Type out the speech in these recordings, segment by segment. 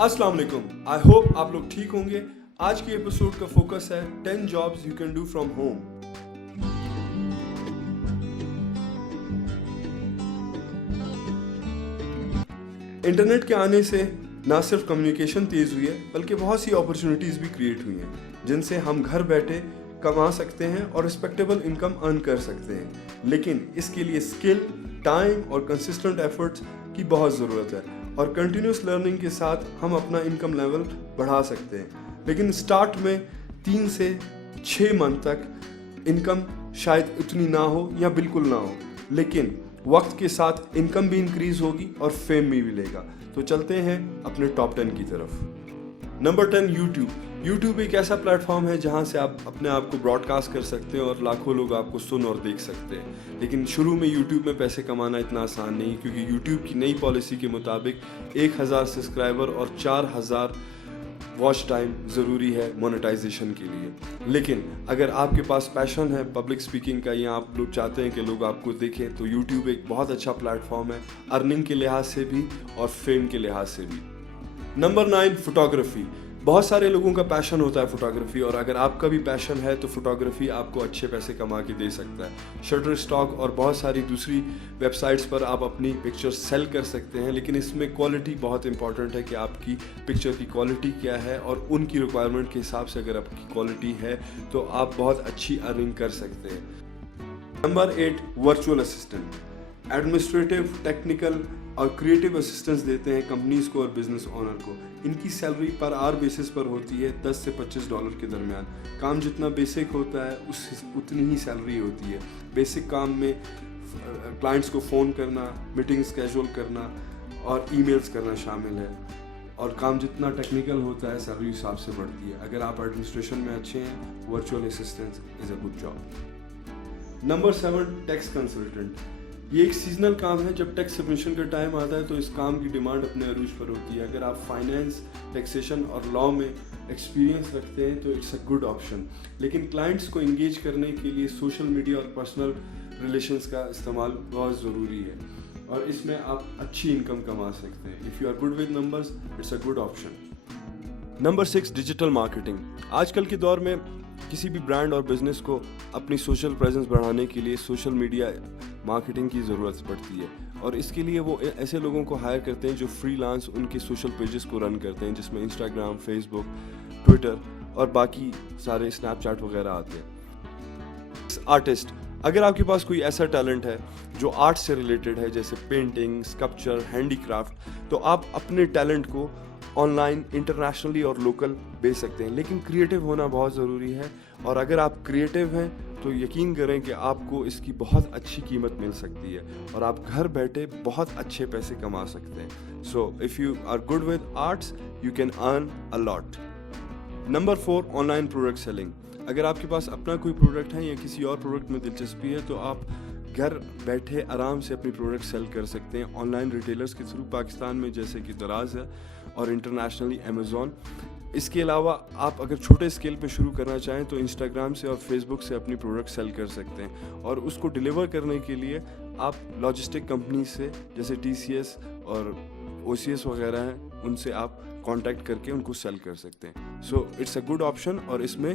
अस्सलाम वालेकुम, I hope आप लोग ठीक होंगे। आज के एपिसोड का फोकस है 10 jobs you can do from home. Internet के आने से ना सिर्फ कम्युनिकेशन तेज़ हुई है बल्कि बहुत सी अपॉर्चुनिटीज़ भी क्रिएट हुई हैं जिनसे हम घर बैठे कमा सकते हैं और रिस्पेक्टेबल इनकम अर्न कर सकते हैं। लेकिन इसके लिए स्किल, टाइम और कंसिस्टेंट एफर्ट्स की बहुत ज़रूरत है और कंटिन्यूस लर्निंग के साथ हम अपना इनकम लेवल बढ़ा सकते हैं। लेकिन स्टार्ट में 3 से 6 मंथ तक इनकम शायद उतनी ना हो या बिल्कुल ना हो, लेकिन वक्त के साथ इनकम भी इंक्रीज होगी और फेम भी मिलेगा। तो चलते हैं अपने टॉप 10 की तरफ। Number 10, YouTube. यूट्यूब एक ऐसा प्लेटफॉर्म है जहां से आप अपने आप को ब्रॉडकास्ट कर सकते हैं और लाखों लोग आपको सुन और देख सकते हैं। लेकिन शुरू में यूट्यूब में पैसे कमाना इतना आसान नहीं, क्योंकि यूट्यूब की नई पॉलिसी के मुताबिक 1000 सब्सक्राइबर और 4000 वॉच टाइम ज़रूरी है मोनेटाइजेशन के लिए। लेकिन अगर आपके पास पैशन है पब्लिक स्पीकिंग का या आप लोग चाहते हैं कि लोग आपको देखें, तो यूट्यूब एक बहुत अच्छा प्लेटफॉर्म है, अर्निंग के लिहाज से भी और फेम के लिहाज से भी। Number 9, photography. बहुत सारे लोगों का पैशन होता है फोटोग्राफी, और अगर आपका भी पैशन है तो फोटोग्राफी आपको अच्छे पैसे कमा के दे सकता है। शटर स्टॉक और बहुत सारी दूसरी वेबसाइट्स पर आप अपनी पिक्चर सेल कर सकते हैं, लेकिन इसमें क्वालिटी बहुत इंपॉर्टेंट है कि आपकी पिक्चर की क्वालिटी क्या है, और उनकी रिक्वायरमेंट के हिसाब से अगर आपकी क्वालिटी है तो आप बहुत अच्छी अर्निंग कर सकते हैं। Number 8, virtual assistant. Administrative, technical और क्रिएटिव असिस्टेंस देते हैं कंपनीज को और बिजनेस ओनर को। इनकी सैलरी पर आवर बेसिस पर होती है $10 से $25 के दरमियान। काम जितना बेसिक होता है उतनी ही सैलरी होती है। बेसिक काम में क्लाइंट्स को फ़ोन करना, मीटिंग स्केड्यूल करना और ईमेल्स करना शामिल है, और काम जितना टेक्निकल होता है सैलरी हिसाब से बढ़ती है। अगर आप एडमिनिस्ट्रेशन में अच्छे हैं, virtual assistance is a good job. Number 7, tax consultant. ये एक सीजनल काम है। जब टैक्स सबमिशन का टाइम आता है तो इस काम की डिमांड अपने अरूज पर होती है। अगर आप फाइनेंस, टैक्सेशन और लॉ में एक्सपीरियंस रखते हैं तो इट्स अ गुड ऑप्शन। लेकिन क्लाइंट्स को इंगेज करने के लिए सोशल मीडिया और पर्सनल रिलेशंस का इस्तेमाल बहुत ज़रूरी है, और इसमें आप अच्छी इनकम कमा सकते हैं। If you are good with numbers, it's a good option. Number 6, digital marketing. आजकल के दौर में किसी भी ब्रांड और बिजनेस को अपनी सोशल प्रेजेंस बढ़ाने के लिए सोशल मीडिया मार्केटिंग की ज़रूरत पड़ती है, और इसके लिए वो ऐसे लोगों को हायर करते हैं जो फ्रीलांस उनके सोशल पेजेस को रन करते हैं, जिसमें इंस्टाग्राम, फेसबुक, ट्विटर और बाकी सारे स्नैपचैट वगैरह आते हैं। आर्टिस्ट। अगर आपके पास कोई ऐसा टैलेंट है जो आर्ट से रिलेटेड है, जैसे पेंटिंग, स्कल्पचर, हैंडीक्राफ्ट, तो आप अपने टैलेंट को ऑनलाइन, इंटरनेशनली और लोकल बेच सकते हैं। लेकिन क्रिएटिव होना बहुत ज़रूरी है, और अगर आप क्रिएटिव हैं तो यकीन करें कि आपको इसकी बहुत अच्छी कीमत मिल सकती है और आप घर बैठे बहुत अच्छे पैसे कमा सकते हैं। So if you are good with arts, you can earn a lot. Number 4, online product selling. अगर आपके पास अपना कोई प्रोडक्ट है या किसी और प्रोडक्ट में दिलचस्पी है तो आप घर बैठे आराम से अपनी प्रोडक्ट सेल कर सकते हैं ऑनलाइन रिटेलर्स के थ्रू। पाकिस्तान में जैसे कि दराज है और इंटरनेशनली अमेज़ॉन। इसके अलावा आप अगर छोटे स्केल पे शुरू करना चाहें तो इंस्टाग्राम से और फेसबुक से अपनी प्रोडक्ट सेल कर सकते हैं, और उसको डिलीवर करने के लिए आप लॉजिस्टिक कंपनी से, जैसे TCS और OCS वगैरह हैं, उनसे आप कांटेक्ट करके उनको सेल कर सकते हैं। So it's a good option, और इसमें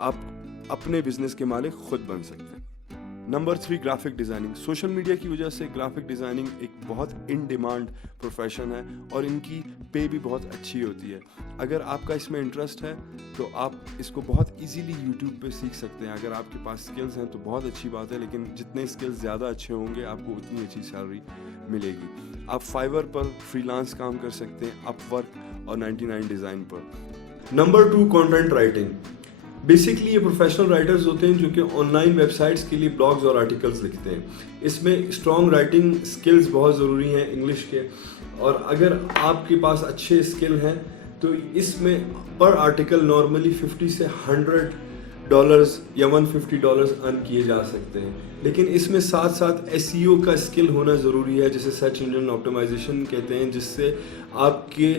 आप अपने बिजनेस के मालिक खुद बन सकते हैं। Number 3, graphic designing. Social media की वजह से ग्राफिक डिज़ाइनिंग एक बहुत इन डिमांड प्रोफेशन है, और इनकी पे भी बहुत अच्छी होती है। अगर आपका इसमें इंटरेस्ट है तो आप इसको बहुत इजीली यूट्यूब पे सीख सकते हैं। अगर आपके पास स्किल्स हैं तो बहुत अच्छी बात है, लेकिन जितने स्किल्स ज़्यादा अच्छे होंगे आपको उतनी अच्छी सैलरी मिलेगी। आप फाइवर पर फ्रीलांस काम कर सकते हैं, अपवर्क और 99 डिज़ाइन पर। Number 2, content writing. बेसिकली ये प्रोफेशनल राइटर्स होते हैं जो कि ऑनलाइन वेबसाइट्स के लिए ब्लॉग्स और आर्टिकल्स लिखते हैं। इसमें स्ट्रॉन्ग राइटिंग स्किल्स बहुत ज़रूरी हैं इंग्लिश के, और अगर आपके पास अच्छे स्किल हैं तो इसमें पर आर्टिकल नॉर्मली $50 से $100 या $150 अर्न किए जा सकते हैं। लेकिन इसमें साथ साथ SEO का स्किल होना ज़रूरी है, जिसे सर्च इंजन ऑप्टिमाइजेशन कहते हैं, जिससे आपके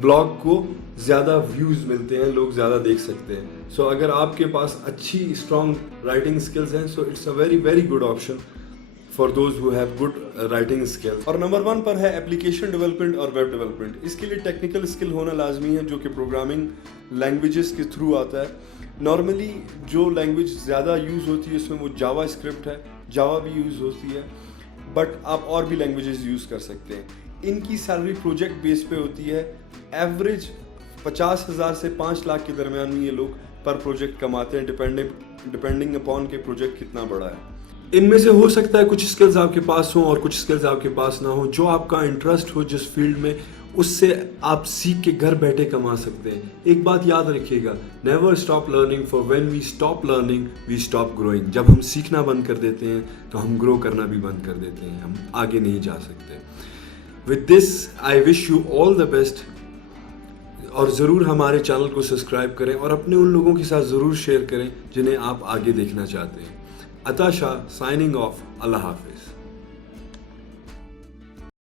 ब्लॉग को ज़्यादा व्यूज़ मिलते हैं, लोग ज़्यादा देख सकते हैं। सो अगर आपके पास अच्छी स्ट्रॉन्ग राइटिंग स्किल्स हैं, so it's a very very good option for those who have good writing skills. اور نمبر 1 پر ہے اپلیکیشن ڈیولپمنٹ اور ویب ڈیولپمنٹ. اس کے لیے ٹیکنیکل اسکل ہونا لازمی ہے جو کہ پروگرامنگ لینگویجز کے تھرو آتا ہے. نارملی جو لینگویج زیادہ یوز ہوتی ہے اس میں وہ جاوا اسکرپٹ ہے, جاوا بھی یوز ہوتی ہے, بٹ آپ اور بھی لینگویجز یوز کر سکتے ہیں. ان کی سیلری پروجیکٹ بیس پہ ہوتی ہے. ایوریج 50,000 سے 5 لاکھ کے درمیان میں یہ لوگ پر پروجیکٹ کماتے ہیں, ڈپینڈنگ اپون کہ پروجیکٹ کتنا بڑا ہے. ان میں سے ہو سکتا ہے کچھ اسکلز آپ کے پاس ہوں اور کچھ اسکلز آپ کے پاس نہ ہوں. جو آپ کا انٹرسٹ ہو جس فیلڈ میں, اس سے آپ سیکھ کے گھر بیٹھے کما سکتے ہیں. ایک بات یاد رکھیے گا, never stop learning, for when we stop learning we stop growing. جب ہم سیکھنا بند کر دیتے ہیں تو ہم گرو کرنا بھی بند کر دیتے ہیں, ہم آگے نہیں جا سکتے. With this I wish you all the best. اور ضرور ہمارے چینل کو سبسکرائب کریں اور اپنے ان لوگوں کے ساتھ ضرور شیئر کریں جنہیں آپ آگے دیکھنا چاہتے ہیں. عطا شاہ سائننگ آف. اللہ حافظ.